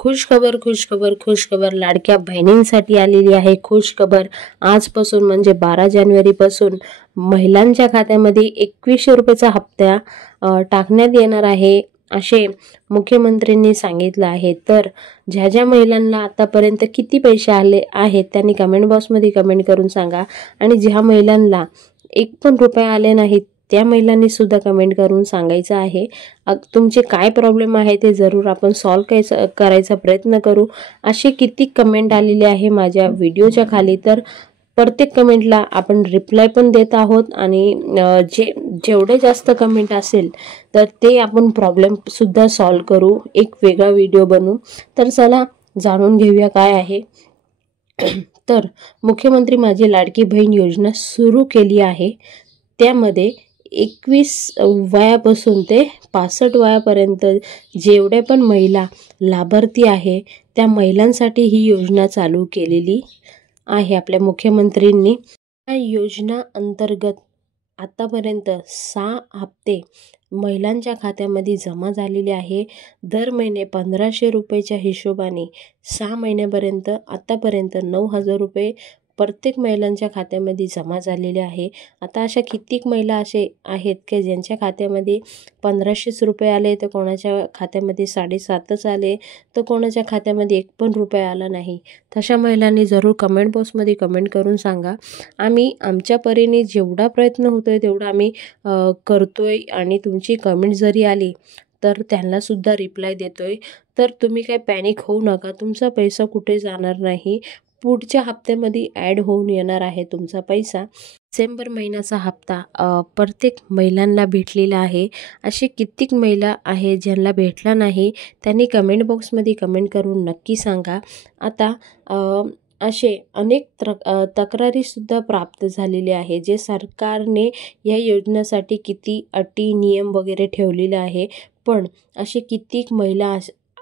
खुश खबर लाडक्या बहिणींसाठी आलेली आहे। खुश खबर आजपासून म्हणजे 12 जानेवारीपासून महिलांच्या खात्यामध्ये 2100 रुपयाचा हप्ता टाकण्यात येणार आहे असे मुख्यमंत्र्यांनी सांगितलं आहे। तर ज्या ज्या महिलांना आतापर्यंत किती पैसे आले आहेत त्यांनी कमेंट बॉक्समध्ये कमेंट करून सांगा, आणि ज्या महिलांना 1 पण रुपया आले नाहीत त्या महिलांनी सुद्धा कमेंट करून सांगायचं आहे। तुमचे काय प्रॉब्लेम आहे ते जरूर आपण सॉल्व्ह करायचा प्रयत्न करू। असे किती कमेंट आलेले आहे माझ्या व्हिडिओच्या खाली, तर प्रत्येक कमेंटला आपण रिप्लाय पण देत आहोत, आणि जेवढे जास्त कमेंट असेल तर ते आपण प्रॉब्लेम सुद्धा सॉल्व्ह करू, एक वेगळा व्हिडिओ बनवू। तर चला जाणून घेऊया काय आहे। तर मुख्यमंत्री माझी लाडकी बहीण योजना सुरू केली आहे। त्यामध्ये 21 वयापासून ते 65 वयापर्यंत जेवढे पण महिला लाभार्थी आहे त्या महिलांसाठी ही योजना चालू केलेली आहे आपल्या मुख्यमंत्रींनी। या योजना अंतर्गत आतापर्यंत 6 हप्ते महिलांच्या खात्यामध्ये जमा झालेले आहे। दर महिने 1500 रुपयाच्या हिशोबाने 6 महिन्यापर्यंत आतापर्यंत 9000 रुपये प्रत्येक महिलांच्या खात्यामध्ये जमा झालेले आहे। आता अशा कित्येक महिला असे आहेत की ज्यांच्या खात्यामध्ये 1500 रुपये आले, तर कोणाच्या खात्यामध्ये 7.5 आले, तर कोणाच्या खात्यामध्ये 1 पण रुपया आला नाही। तशा महिलांनी जरूर कमेंट बॉक्समध्ये कमेंट करून सांगा। आम्ही आमच्या परीने जेवढा प्रयत्न होतोय तेवढा आम्ही करतोय, आणि तुमची कमेंट जरी आली तर त्यांना सुद्धा रिप्लाय देतोय। तर तुम्ही काय पॅनिक होऊ नका, तुमचा पैसा कुठे जाणार नाही, पुढच्या हप्त्यामध्ये ॲड होऊन येणार आहे तुमचा पैसा। डिसेंबर महिन्याचा हप्ता प्रत्येक महिलांना भेटलेला आहे। असे कित्येक महिला आहे ज्यांना भेटला नाही, त्यांनी कमेंट बॉक्समध्ये कमेंट करून नक्की सांगा। आता असे अनेक तक्रारी सुद्धा प्राप्त झालेले आहे, जे सरकारने या योजनेसाठी किती अटी नियम वगैरे ठेवलेले आहे, पण असे कित्येक महिला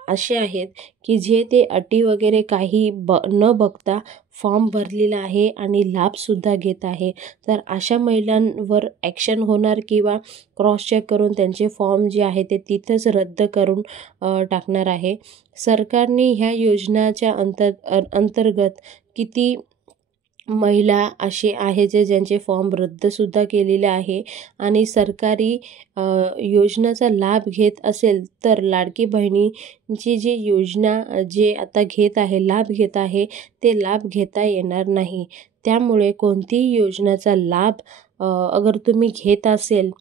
असे आहेत की जे ते अटी वगैरे काही न बघता फॉर्म भरलेला आहे आणि लाभसुद्धा घेत आहे। तर अशा महिलांवर ॲक्शन होणार किंवा क्रॉस चेक करून त्यांचे फॉर्म जे आहे ते तिथंच रद्द करून टाकणार आहे। सरकारने ह्या योजनेच्या अंतर्गत किती महिला असे आहे ज्यांचे फॉर्म रद्दसुद्धा केलेले आहे, आणि सरकारी योजनेचा लाभ घेत असेल तर लाडकी बहिणीची जी योजना जे आता लाभ घेत आहे ते लाभ घेता येणार नाही। त्यामुळे कोणतीही योजनेचा लाभ अगर तुम्ही घेत असेल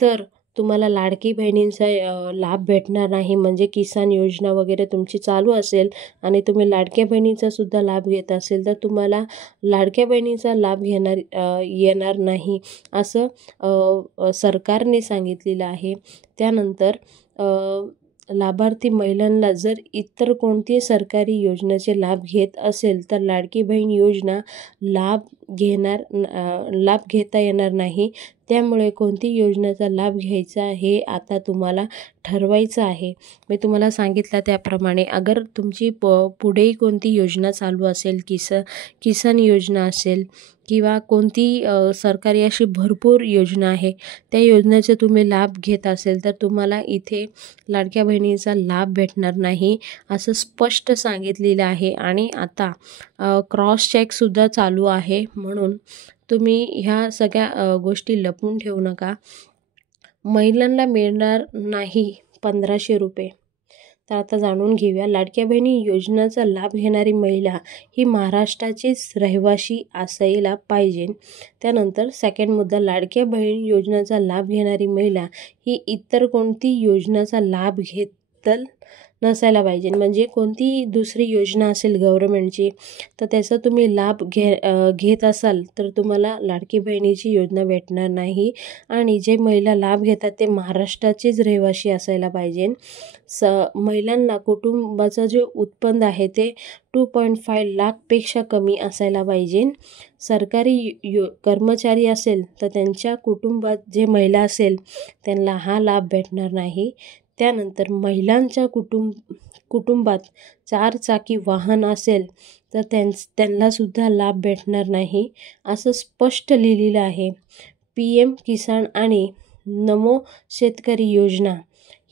तर तुम्हाला लाडकी बहिणींचा लाभ भेटणार नाही। म्हणजे किसान योजना वगैरे तुमची चालू असेल आणि तुम्ही लाडक्या बहिणीचा सुद्धा लाभ घेत असेल तर तुम्हाला लाडक्या बहिणीचा लाभ येणार नाही असं सरकारने सांगितलेलं आहे। त्यानंतर लाभार्थी महिलांना जर इतर कोणतीही सरकारी योजनेचे लाभ घेत असेल तर लाडकी बहीण योजना लाभ घेता येणार नाही। त्यामुळे कोणती योजनेचा लाभ घ्यायचा हे आता तुम्हाला ठरवायचं आहे। मी तुम्हाला सांगितलं त्याप्रमाणे अगर तुमची पुढेही कोणती योजना चालू असेल, किसान योजना असेल किंवा कोणती सरकारी अशी भरपूर योजना आहे, त्या योजनेचे तुम्ही लाभ घेत असेल तर तुम्हाला इथे लाडक्या बहिणीचा लाभ भेटणार नाही असं स्पष्ट सांगितलेलं आहे। आणि आता क्रॉस चेकसुद्धा चालू आहे, म्हणून तुम्ही ह्या सगळ्या गोष्टी लपवून ठेवू नका। महिलांना मिळणार नाही 1500 रुपये, तर आता जाणून घेऊया। लाडक्या बहिणी योजनेचा लाभ घेणारी महिला ही महाराष्ट्राचीच रहिवासी असायला पाहिजे। त्यानंतर सेकंड मुद्दा, लाडक्या बहीण योजनेचा लाभ घेणारी महिला ही इतर कोणती योजनेचा लाभ घेत नसायला पाहिजे। म्हणजे कोणती दुसरी योजना असेल गव्हर्नमेंटची तर त्याचा तुम्ही लाभ घेत असाल तर तुम्हाला लाडकी बहिणीची योजना भेटणार नाही, आणि जे महिला लाभ घेतात ते महाराष्ट्राचेच रहिवासी असायला पाहिजे। महिलांना कुटुंबाचं जे उत्पन्न आहे ते 2.5 लाखपेक्षा कमी असायला पाहिजे। सरकारी कर्मचारी असेल तर त्यांच्या कुटुंबात जे महिला असेल त्यांना हा लाभ भेटणार नाही। त्यानंतर महिलांच्या कुटुंबात 4 चाकी वाहन असेल तर त्यांना सुद्धा लाभ भेटणार नाही असं स्पष्ट लिहिलेलं आहे। PM किसान आणि नमो शेतकरी योजना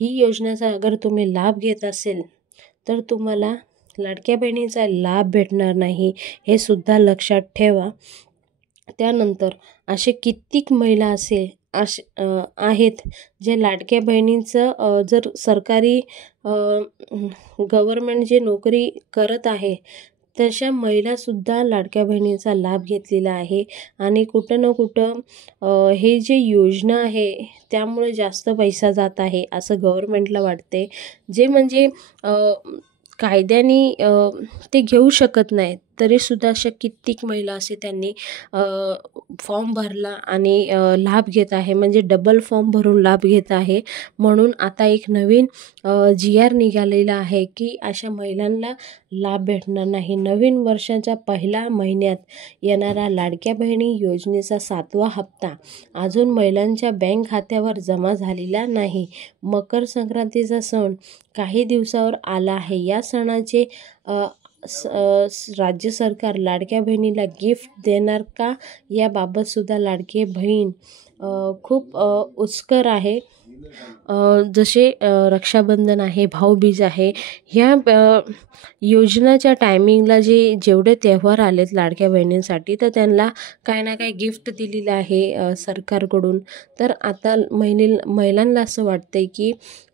ही योजनेचा अगर तुम्ही लाभ घेत असेल तर तुम्हाला लाडक्या बहिणीचा लाभ भेटणार नाही, हे सुद्धा लक्षात ठेवा. त्यानंतर असे कित्येक महिला आहेत जे लाडक्या बहिणीचं जर सरकारी गव्हर्मेंट जे नोकरी करत आहे तशा महिलासुद्धा लाडक्या बहिणीचा लाभ घेतलेला आहे. आणि कुठं ना कुठं हे जे योजना आहे त्यामुळे जास्त पैसा जात आहे असं गव्हर्मेंटला वाटते. जे म्हणजे कायद्याने ते घेऊ शकत नाहीत, तरीसुद्धा अशा कित्येक महिला असे त्यांनी फॉर्म भरला आणि लाभ घेत आहे, म्हणजे डबल फॉर्म भरून लाभ घेत आहे. म्हणून आता एक नवीन GR निघालेला आहे की अशा महिलांना लाभ भेटणार नाही. नवीन वर्षाच्या पहिल्या महिन्यात येणारा लाडक्या बहिणी योजनेचा 7वा हप्ता अजून महिलांच्या बँक खात्यावर जमा झालेला नाही. मकर संक्रांतीचा सण काही दिवसावर आला आहे. या सणाचे राज्य सरकार लाडक्या बहिणीला गिफ्ट देणार का, याबाबत सुद्धा लाडकी बहीण खूप उत्सुक आहे. जसे रक्षाबंधन आहे, भाऊबीज आहे, ह्या योजनाच्या टायमिंगला जेवढे त्योहार आलेत लाडक्या बहिणींसाठी तर त्यांना काही ना काही गिफ्ट दिलेलं आहे सरकारकडून. तर आता महिलांना असं वाटतंय की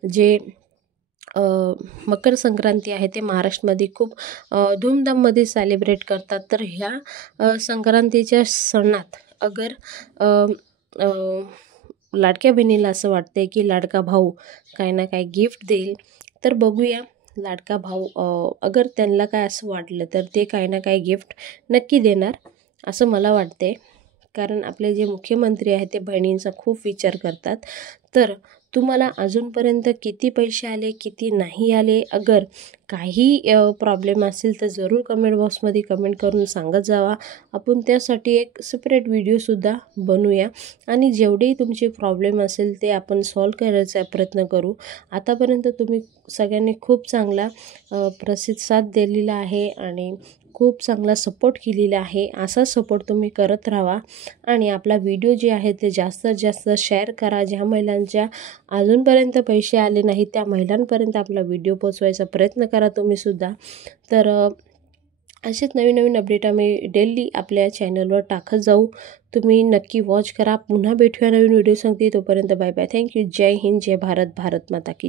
जे मकर संक्रांती आहे ते महाराष्ट्रामध्ये खूप धूमधाममध्ये सेलिब्रेट करतात. तर ह्या संक्रांतीच्या सणात अगर लाडक्या बहिणीला असं वाटतंय की लाडका भाऊ काही ना काही गिफ्ट देईल, तर बघूया लाडका भाऊ अगर त्यांना काय असं वाटलं तर ते काही ना काही गिफ्ट नक्की देणार असं मला वाटते. कारण आपले जे मुख्यमंत्री आहेत ते बहिणींचा खूप विचार करतात. तर तुम्हाला अजूनपर्यंत किती पैसे आले, किती नाही आले, अगर काही प्रॉब्लेम असेल तर जरूर कमेंट बॉक्समध्ये कमेंट करून सांगत जावा. आपण त्यासाठी एक सेपरेट व्हिडिओसुद्धा बनवूया आणि जेवढेही तुमचे प्रॉब्लेम असेल ते आपण सॉल्व करायचा प्रयत्न करू. आतापर्यंत तुम्ही सगळ्यांनी खूप चांगला प्रतिसाद दिलेला आहे आणि खूप चांगला सपोर्ट केलेला आहे. असा सपोर्ट तुम्ही करत राहा आणि आपला व्हिडिओ जे आहे ते जास्तीत जास्त शेअर करा. ज्या महिलांच्या अजूनपर्यंत पैसे आले नाहीत त्या महिलांपर्यंत आपला व्हिडिओ पोचवायचा प्रयत्न करा तुम्हीसुद्धा. तर असेच नवीन नवीन अपडेट आम्ही डेली आपल्या चॅनलवर टाकत जाऊ. तुम्ही नक्की वॉच करा. पुन्हा भेटूया नवीन व्हिडिओ सांगते. तोपर्यंत बाय बाय. थँक्यू. जय हिंद, जय भारत, भारत माता की